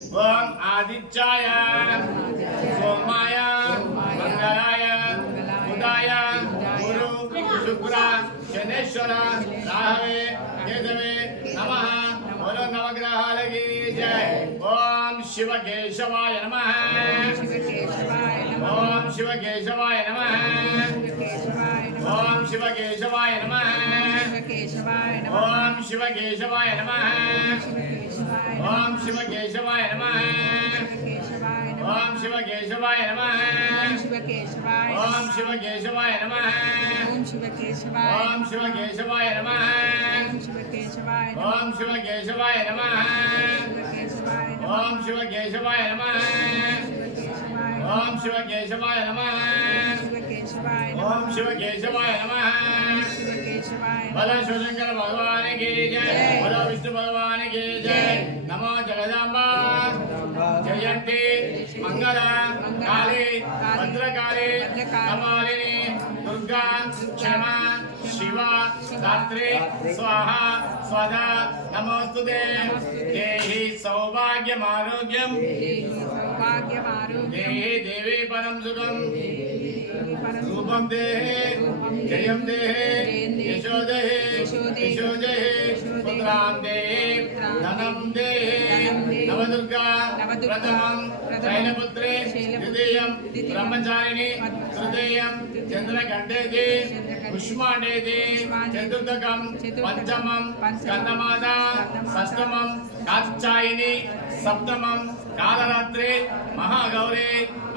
ओम आदित्याय, सोमाय, मंगलाय, बुधाय, गुरु, शुक्र, शनेश्वर, राहवे केदवे नमः। बोलो नवग्रहाल की जय। ओम शिव केशवाय नमः। ओम शिव केशवाय नमः। ओम शिव केशवाय नमः। ओम शिव केशवाय नमः। ఓం శివ కేశవాయ నమ ఓం శివ కేశవాయ నమ ఓం శివ కేశవాయ నమ ఓం శివ కేశవాయ నమ ఓం శివ కేశవాయ నమ ఓం శివ కేశవాయ నమ ఓం శివ కేశవాయ నమ ओम शिव केशवाय नमः। ओम शिव केशवाय नमः। बोलो शिवशंकर भगवान की जय। बोलो विष्णु भगवान की जय। नमो जगदम्बा जयंती। मंगल। काली। भद्रकाली। कमालिनी। दुर्गा। क्षमा। शिव। धात्री स्वाहा। स्वदा नमोस्तुते देहि सौभाग्यम आरोग्यम देहे देवे परम सुखम रूपम देहे जयम देहे यशो देहे यशो देहे पुत्राम देहे धनम देहे नवदुर्गा प्रथमं शैलपुत्रे द्वितीयं ब्रह्मचारिणी तृतीयं चन्द्रखण्डेति पुष्माण्डेति चतुर्थकं पञ्चमं स्कन्दमाता षष्टमं कात्यायिनी सप्तमं కాలరాత్రి మహాగౌరి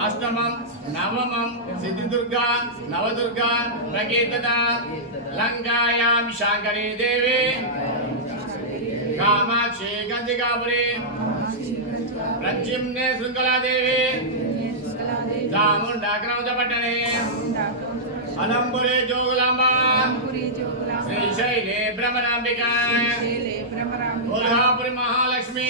అష్టమం నవమం సిద్ధిదుర్గా నవదుర్గా ప్రకీర్తన లంకాయాం శాంకరీ దేవి. కామాక్షి గంజికాపురి. ప్రద్యుమ్నే శృంఖలాదేవి. చాముండా క్రమజపట్టణే అలంబురే జోగులాంబ. శ్రీశైలే భ్రమరాంబిక కొల్హాపురి మహాలక్ష్మి.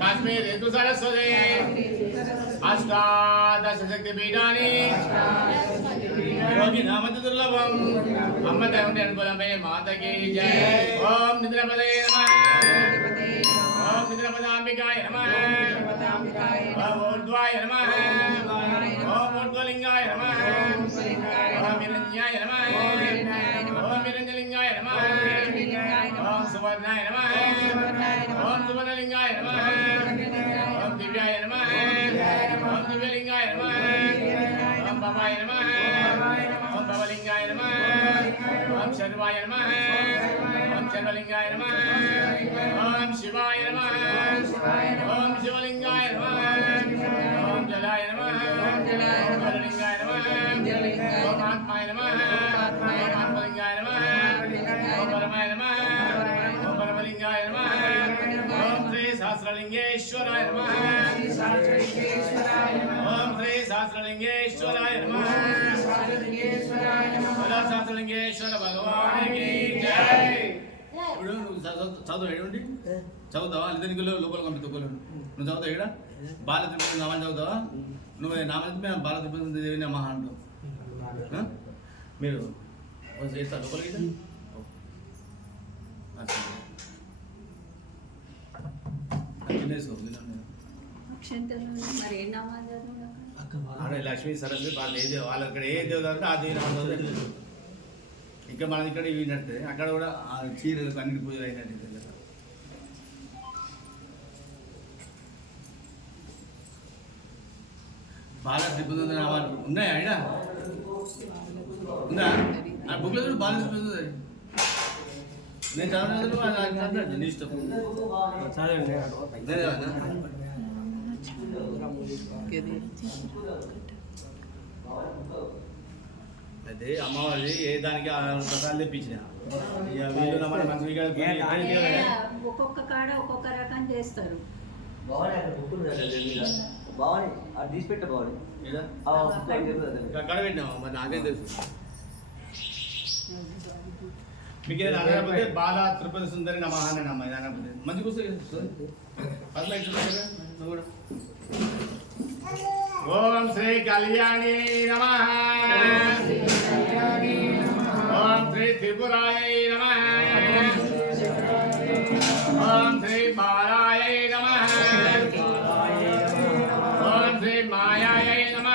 కాశ్మీర్ ఋతు సరస్వతి. అష్టాదశ శక్తి పీఠాన్ని. యోగి నామతి దుర్లభం. అమ్మ దేవుడి అనుకూలమే మాతకి జయ ఓం నిద్రపదే ఓం నిద్రపదాంబికాయ నమ. ఓం ఊర్ధ్వాయ నమ. ఓం ఊర్ధ్వలింగాయ నమ. ఓం విరంజ్యాయ నమ. ఓం విరంజలింగాయ నమ. ఓం సువర్ణాయ నమ. ఓం సువర్ణలింగాయ నమ ఓం దివ్యాయ నమ ఓం దివ్యలింగాయ నమ ఓం భవాయ నమ ఓం భవలింగాయ నమ ఓం శర్వాయ నమ ఓం శర్వలింగాయ నమ ఓం శివాయ నమ ఓం శివలింగాయ నమ ఓం జలాయ నమ ఓం జలలింగాయ నమ ఓం ఆత్మాయ నమ ఓం శ్రీ సహస్రలింగేశ్వరాయ నమ. సహస్రలింగేశ్వర భగవానికి ఇప్పుడు నువ్వు చదువు చదువు చదువుతావా? లేదా నీకు లోపల పంపిస్తావు నువ్వు చదువుతావు ఇక్కడ బాల తిరుపతి నామని చదువుతావా? నువ్వు నామని బాల తిరుపతి దేవి నమ అంటావు మీరు చేస్తారు లోపలికి రా. ఆడ లక్ష్మీ సరస్వతి వాళ్ళు ఏ వాళ్ళు అక్కడ ఏ ఉంటే ఆ దేవి ఇక్కడ మనది ఇక్కడ నడితే అక్కడ కూడా ఆ చీరలకు అన్నిటి పూజలు అయినట్టు. బాగా తిప్పుతుంది వాళ్ళు ఉన్నాయా ఇక్కడ ఉందా? ఆ బుక్లో కూడా బాగా తిప్పుతుంది నేను చదవండి, నీ ఇష్టం. నేను అదే అమ్మవారి ఏ దానికి ప్రసాదం తెప్పించిన. ఒక్కొక్క కాడ ఒక్కొక్క రకం చేస్తారు. బాగుంది అది తీసి పెట్ట బాగుంది మరి నాకేం తెలుసు. మీకు ఏదైనా అనకపోతే బాల తిరుపతి సుందరి నమ అని అమ్మ ఇది మంచి కూర్చో పది లక్షలు నువ్వు ఓం శ్రీ కళ్యాణి నమ. ఓం శ్రీ త్రిపురాయ నమ. ఓం శ్రీ బాలాయ నమ. ఓం శ్రీ మాయాయ నమ.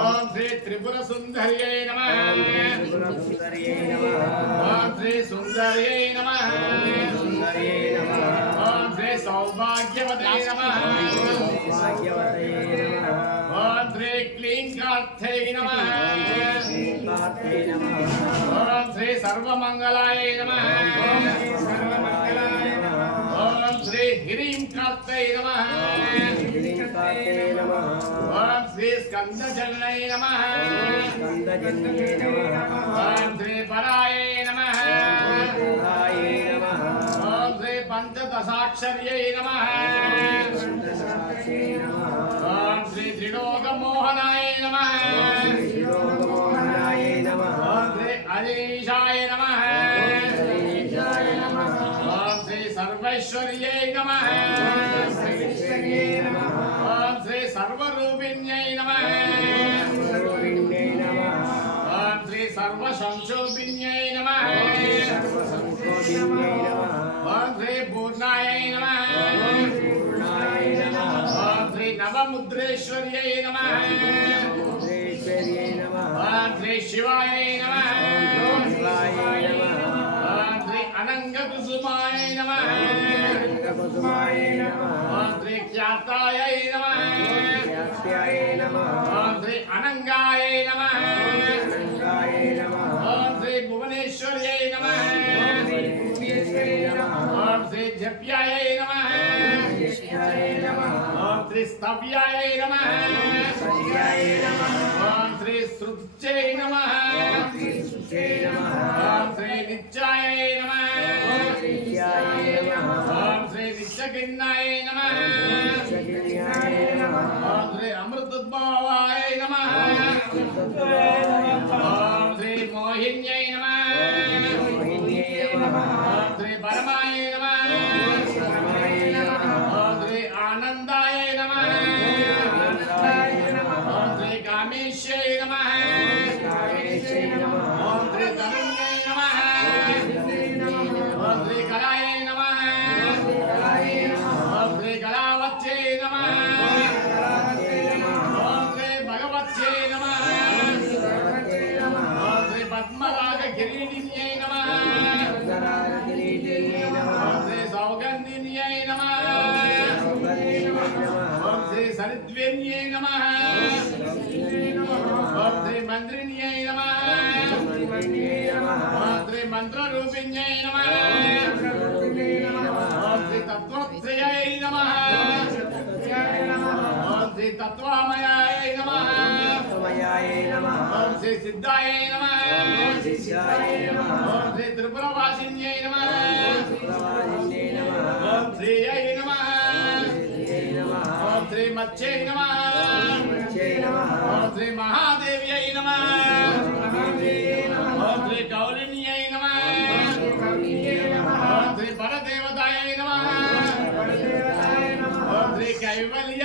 ఓం శ్రీ త్రిపుర సుందర్యై నమ. ఓం శ్రీ సుందర్యై నమ. సౌభాగ్యవతే నమ ఓం శ్రీ క్లీంకార్థై నమ. ఓం శ్రీ సర్వమంగళాయ నమ. ఓం శ్రీ హ్రీం కార్తై నమ ఓం శ్రీ స్కందజనై నమ ఓం శ్రీ పరాయ పంచదశాక్షర్యై నమ. ఓం శ్రీ త్రిలోకమోహనాయ నమ. ఓం శ్రీ అజీషాయ నమ. ఓం శ్రీ సర్వైశ్వర్యై నమ. ఓం శ్రీ సర్వరూపిణ్యై నమ. శ్రీ నవముద్రేశ్వర్యై నమ. ఓం శ్రీ శివాయ నమ. ఓం శ్రీ అనంగ కుసుమాయ నమ. ఓం శ్రీ ఖ్యాతాయ నమ. ఓం స్తవ్యాయ నమ. ఓం శ్రీ సృత్యై నమ. ఓం శ్రీ నిత్యాయ నమ. ఓం శ్రీ నిత్యగిన్నాయ పద్మరాగ కిరీటిన్యై నమ. ఓం శ్రీ సౌగంధిన్యై నమ ఓం శ్రీ సరిద్వేన్యై నమ ఓం శ్రీ మంత్రిన్యై నమ ఓం శ్రీ మంత్రరూపిణ్యై నమ. ఓం శ్రీ తత్వత్రయై నమ. ఓం శ్రీ తత్వామయాయ నమ. ఓం శ్రీ సిద్ధాయ నమ. ఓం శ్రీ త్రిపురవాసిన్యై నమ. ఓం శ్రీ అై నమ. ఓం శ్రీ మత్స్యై నమ. ఓం శ్రీ మహాదేవ్యై నమ. ఓం శ్రీ కౌలిన్యై నమ. ఓం శ్రీ పరదేవతాయ నమ. ఓం శ్రీ కైవల్య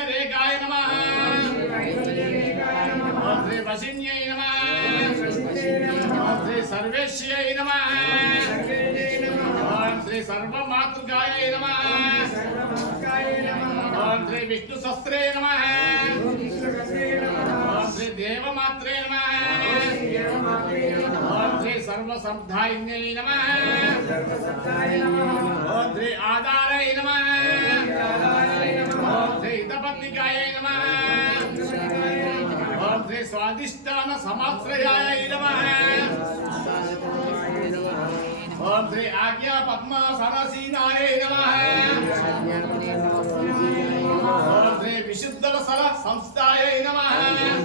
ఓం నమ. శ్రీ సర్వేశ్యై నమ. శ్రీ సర్వమాతృకాయ నమ. శ్రీ విష్ణు శస్త్రే నమ. శ్రీ దేవమాత్రే నమ. శ్రీ సర్వసంధాయిన్యై నమ. శ్రీ ఆధారై నమ. శ్రీ హితపత్నికాయ నమ. ఓం శ్రీ స్వాదిష్టాన సమాశ్రయాయ నమ ఓం శ్రీ ఆజ్ఞా పద్మాసనసీనాయ నమ ఓం శ్రీ విశుద్ధ సల సంస్థాయ నమ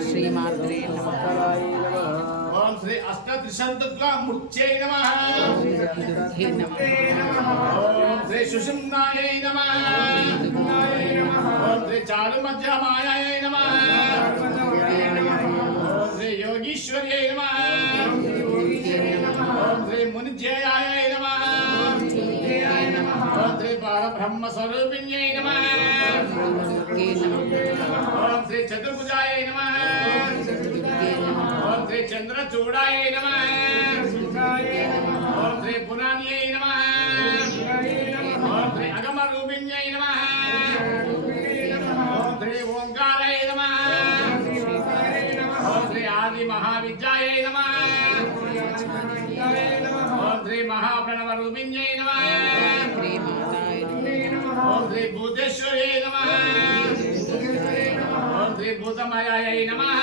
శ్రీమాత్రే నమః ఓం శ్రీ అష్టత్రిశంతత్వమూర్త్యై నమః శ్రీ నమః ఓం శ్రీ సుషుమ్నాయై నమః ఓం శ్రీ చారుమధ్యమాయై నమః శ్రీ పరబ్రహ్మ స్వరూపిణ్యై నమః ఓం శ్రీ చతుర్భుజాయ నమః ఓం శ్రీ చంద్రచూడాయ నమః ఓం శ్రీ పురాణ్యై నమః ఓం శ్రీ అగమరూపిణ్యై నమః ఓం శ్రీ ఓంకారాయ నమః ఓం భూతేశ్వర్యై నమః ఓం శ్రీ భూతమయాయ నమః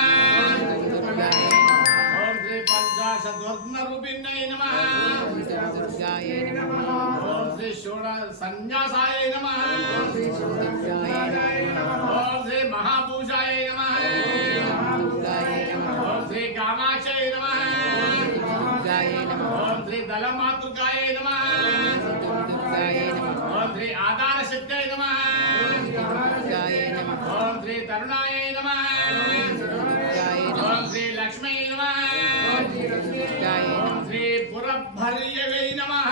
ఓం శ్రీ పంచాశద్వర్ణరూపిణ్యై నమః ఓం శ్రీ షోడ సన్యాసాయ నమః ఓం శ్రీ మహాభూషాయ నమః ఓం శ్రీ కామాక్షయ నమః ఓం శ్రీ తరుణాయ నమః. ఓం శ్రీ లక్ష్మీ నమః. ఓం శ్రీ పురభర్యవై నమః.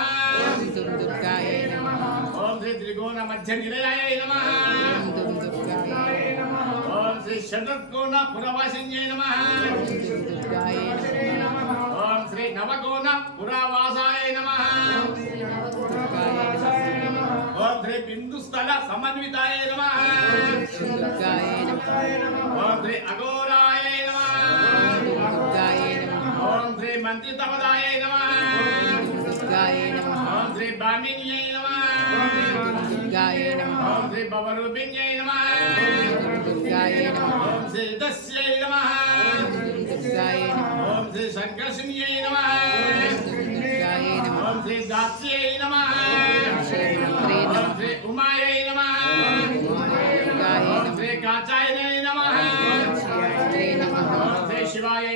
ఓం శ్రీ త్రికోణ మధ్య నిలయాయ నమః. ఓం శ్రీ షట్కోణ పురవాసిన్యై నమః. ఓం శ్రీ నవకోణ పురావాసాయ నమః. ఓం శ్రీ బిందుస్థల సమన్వితాయ నమః. ఓం శ్రీ అఘోరాయ ఓం శ్రీ మంత్రితపదాయ నమః. ఓం శ్రీ బామిన్యై ఓం శ్రీ భవరూపిణ్యై ఓం శ్రీ దస్యై ఓం శ్రీ సంకర్షణ్యై నమః. ఓం శ్రీ దాస్యై నమః. சிவாயை